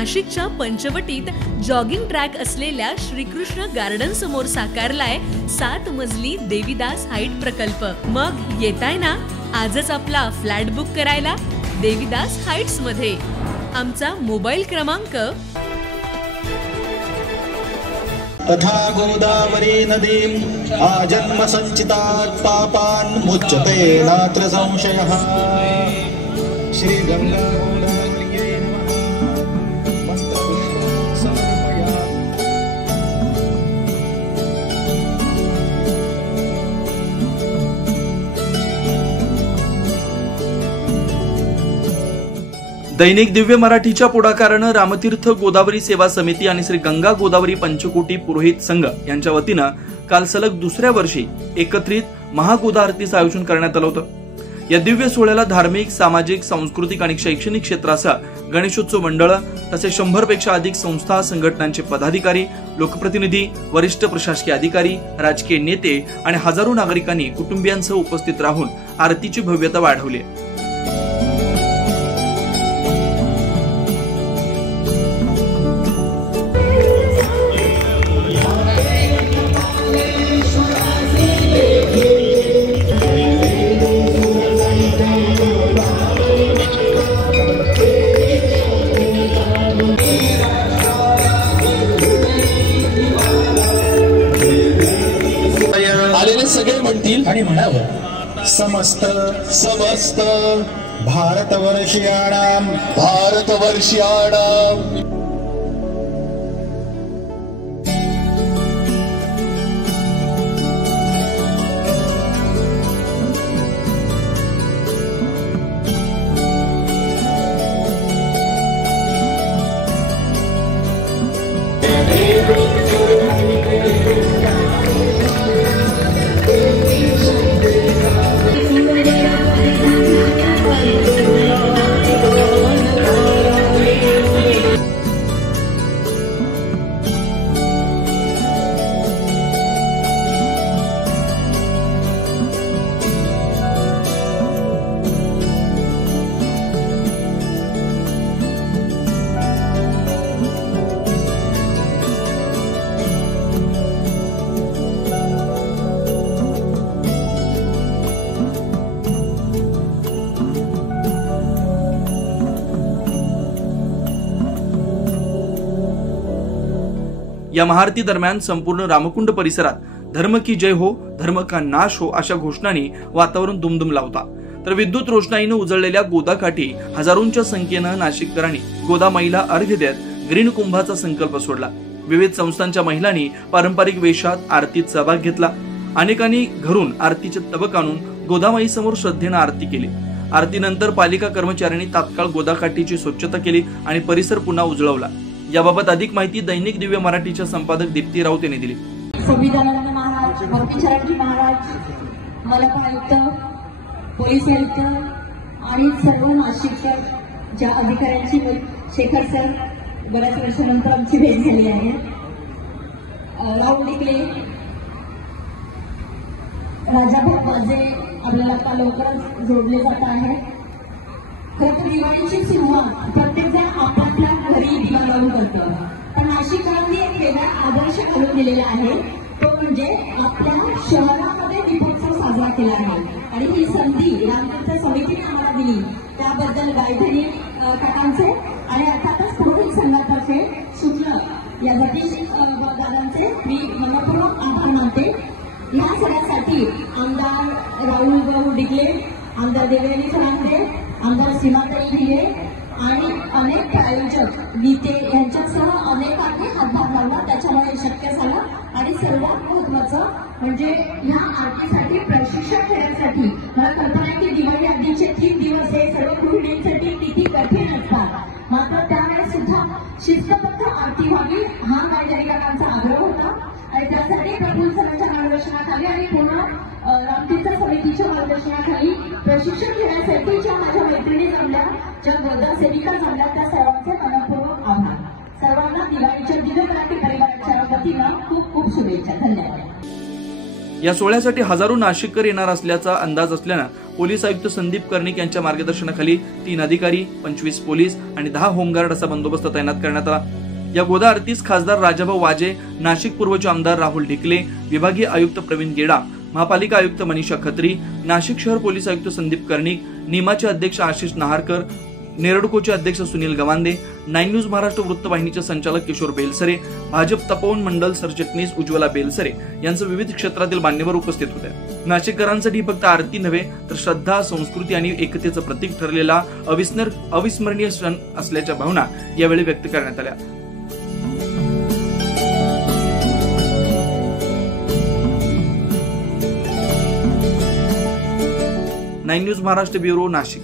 नाशिकच्या पंचवटीत jogging track असलेल्या Shrikrishna garden समोर साकारलाय 7 मजली देवीदास हाईट प्रकल्प। मग येताय ना आजच आपला फ्लॅट बुक करायला देवीदास हाईट्स मध्ये। आमचा मोबाईल क्रमांक तथा गोदावरी नदीं आजन्म संचितात् पापान् मुच्यते नात्र संशयः। श्री गंगा गोदावरी दैनिक दिव्य मराठीच्या पुढाकारानं रामतीर्थ गोदावरी सेवा समिती आणि श्री गंगा गोदावरी पंचकोटी पुरोहित संघ यांच्या वतीनं काल सलग दुसऱ्या वर्षी एकत्रित महागोदा आरतीचं आयोजन करण्यात आलं होतं। या दिव्य सोहळ्याला धार्मिक, सामाजिक, सांस्कृतिक आणि शैक्षणिक क्षेत्रासह गणेशोत्सव मंडळ तसेच 100 पेक्षा अधिक संस्था, संघटनांचे पदाधिकारी, लोकप्रतिनिधी, वरिष्ठ प्रशासकीय अधिकारी, राजकीय नेते आणि हजारो नागरिकांनी कुटुंबियांसह उपस्थित राहून आरतीची भव्यता वाढवली। आलेले सगळे म्हणतील आणि म्हणावं, समस्त समस्त भारतवर्षीयाणाम भारतवर्षीयाणाम। या महाआरती दरम्यान संपूर्ण रामकुंड परिसरात धर्म की जय हो, धर्म का नाश हो अशा घोषणांनी वातावरण दुमदुमला होता। तर विद्युत रोषणाईने उजळलेल्या गोदाकाठी हजारोंच्या संख्येनं नाशिककरांनी गोदामाईला अर्घ्य देत ग्रीन कुंभाचा संकल्प सोडला। विविध संस्थांच्या महिलांनी पारंपरिक वेशात आरतीत सहभाग घेतला। अनेकांनी घरून आरतीचे तबक आणून गोदामाई समोर श्रद्धेने आरती केली। आरतीनंतर पालिका कर्मचाऱ्यांनी तात्काळ गोदाकाठीची स्वच्छता केली आणि परिसर पुन्हा उजळवला। याबाबत अधिक माहिती दैनिक दिव्य मराठीच्या संपादक दीप्ती राऊत यांनी दिली। संविधानानंद महाराज, भक्तीचरणजी महाराज, मनपा आयुक्त, पोलीस आयुक्त आणि सर्व नाशिककर ज्या अधिकाऱ्यांची शेखर सर बऱ्याच वर्षानंतर आमची भेट झाली आहे। राहुल डिकले, राजाभाऊ बाजे आपल्याला आता लवकरच जोडले जात आहे। खरं दिवाळीची सुरुवात प्रत्येकजण आपापल्या घरी दिवा लावून करतो, पण नाशिककरांनी एक वेगळा आदर्श घालून दिलेला आहे, तो म्हणजे आपल्या शहरामध्ये दीपोत्सव साजरा केला आहे। आणि ही संधी रामतीर्थ समितीने आम्हाला दिली त्याबद्दल गायधनी काकांचे आणि अर्थातच पुरोहित संघातर्फे शुक्ल या सतीश दादांचे मी मनपूर्वक आभार मानते। या सगळ्यासाठी आमदार राहुल भाऊ डिगले, आमदार देवयानी फरांदे, आमदार सीमाताई भिले आणि अनेक आयोजक नेते यांच्यासह अनेकांनी हातभार लावला, त्याच्यामुळे शक्य झालं। आणि सर्वात महत्वाचं म्हणजे या आरतीसाठी प्रशिक्षण घेण्यासाठी मला कल्पना आहे की दिवाळी आधीचे 3 दिवस हे सर्व गृहिणींसाठी किती कठीण असतात, मात्र त्यावेळेस सुद्धा शिस्तबद्ध आरती व्हावी हा नागरिकांचा आग्रह होता। आणि त्यासाठी प्रफुल्ल सरांच्या मार्गदर्शनाखाली आणि पूर्ण रामतीर्थ समितीच्या मार्गदर्शनाखाली प्रशिक्षण घेण्यासाठी ज्या माझ्या मैत्रिणी जमल्या, ज्या गोदा सेविका जमल्या, त्या सर्वांचे मनपूर्वक आभार। सर्वांना दिवाळीच्या दिव्य मराठी परिवाराच्या वतीनं खूप खूप शुभेच्छा। धन्यवाद। या सोहळ्यासाठी हजारो नाशिककर येणार असल्याचा अंदाज असल्यानं पोलीस आयुक्त संदीप कर्णिक यांच्या मार्गदर्शनाखाली 3 अधिकारी, 25 पोलीस आणि 10 होमगार्ड असा बंदोबस्त तैनात करण्यात आला। या गोदा आरतीस खासदार राजाभाऊ वाजे, नाशिक पूर्वचे आमदार राहुल ढिकले, विभागीय आयुक्त प्रवीण गेडा, महापालिका आयुक्त मनीषा खत्री, नाशिक शहर पोलीस आयुक्त संदीप कर्णिक, निमाचे अध्यक्ष आशिष नाहारकर, नेरडकोचे अध्यक्ष सुनील गवांदे, 9 न्यूज महाराष्ट्र वृत्तवाहिनीचे संचालक किशोर बेलसरे, भाजप तपोवन मंडल सरचिटणीस उज्ज्वला बेलसरे यांचं विविध क्षेत्रातील मान्यवर उपस्थित होते। नाशिककरांसाठी फक्त आरती नव्हे तर श्रद्धा, संस्कृती आणि एकतेचं प्रतीक ठरलेला अविस्मरणीय क्षण असल्याच्या भावना यावेळी व्यक्त करण्यात आल्या। 9 न्यूज महाराष्ट्र ब्युरो, नाशिक।